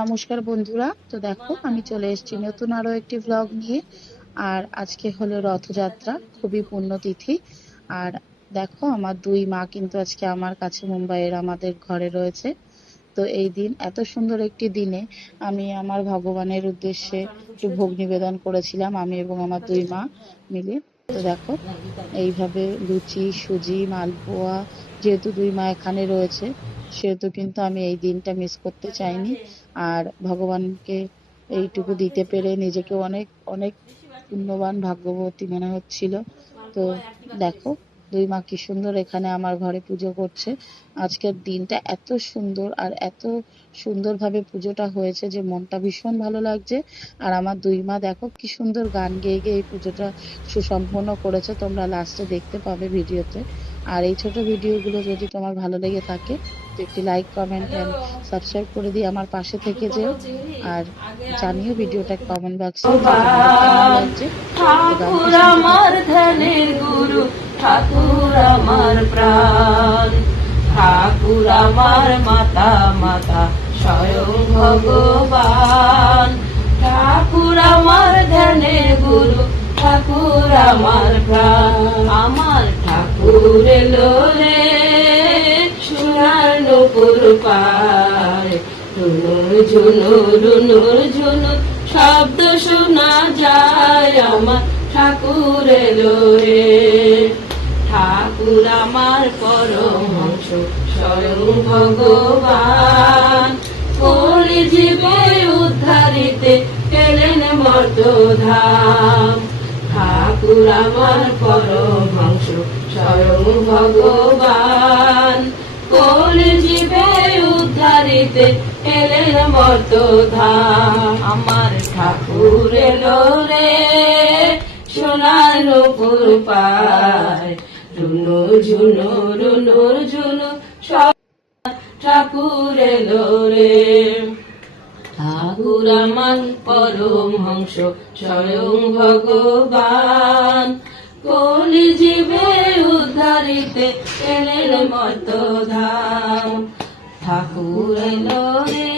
নমস্কার বন্ধুরা, তো দেখো আমি চলে এসেছি নতুন আরো একটি ব্লগ নিয়ে। আর আজকে হলো রথযাত্রা, খুবই পুণ্যতিথি। আর দেখো আমার দুই মা কিন্তু আজকে আমার কাছে মুম্বাইয়ের আমাদের ঘরে রয়েছে। তো এই দিন, এত সুন্দর একটি দিনে আমি আমার ভগবানের উদ্দেশ্যে একটু ভোগ নিবেদন করেছিলাম, আমি এবং আমার দুই মা মিলে। তো দেখো এইভাবে লুচি, সুজি, মালপোয়া, যেহেতু দুই মা এখানে রয়েছে সেহেতু কিন্তু আমি এই দিনটা মিস করতে চাইনি। আর ভগবানকে এইটুকু দিতে পেরে নিজেকে অনেক অনেক পুণ্যবান, ভাগ্যবতী মনে হচ্ছিল। তো দেখো দুই মা কি সুন্দর এখানে আমার ঘরে পুজো করছে। আজকের দিনটা এত সুন্দর আর এত সুন্দরভাবে পুজোটা হয়েছে যে মনটা ভীষণ ভালো লাগছে। আর আমার দুই মা দেখো কি সুন্দর গান গেয়ে গেয়ে এই পুজোটা সুসম্পন্ন করেছে, তোমরা লাস্টে দেখতে পাবে ভিডিওতে। আর এই ছোট ভিডিওগুলো যদি তোমার ভালো লেগে থাকে তো একটি লাইক, কমেন্ট অ্যান্ড সাবস্ক্রাইব করে দিয়ে আমার পাশে থেকে যেও। আর জানিও ভিডিওটা কমেন্ট বক্সে যে তোমাদের কেমন লাগছে। তো গানটি শুনতে আমার ধ্যানের গুরু, ঠাকুর আমার প্রাণ, ঠাকুর আমার মাতা মাতা স্বয়ং ভগবান, ঠাকুর আমার ধ্যানের গুরু, ঠাকুর আমার প্রাণ। আমার ঠাকুর এলো রে সোনার নুপুর পায়, রুনুর ঝুনুর রুনুর ঝুনুর শব্দ শোনা যায়। আমার ঠাকুর এলো রে, ঠাকুর আমার পরমহংস স্বয়ং ভগবান, কলি জীবে উদ্ধারিতে এলেন মর্তধাম। ঠাকুর আমার পরমহংস স্বয়ং ভগবান, কলি জীবে উদ্ধারিতে এলেন মর্তধাম। আমার ঠাকুর এলো রে সোনার নুপুর পায়, রুনুর ঝুনুর রুনুর ঝুনুর সব ঠাকুর এলো রে। ঠাকুর আমার পরমহংস স্বয়ং ভগবান, কলি জীবে উদ্ধারিতে এলেন মর্তধাম। ঠাকুর এলো রে।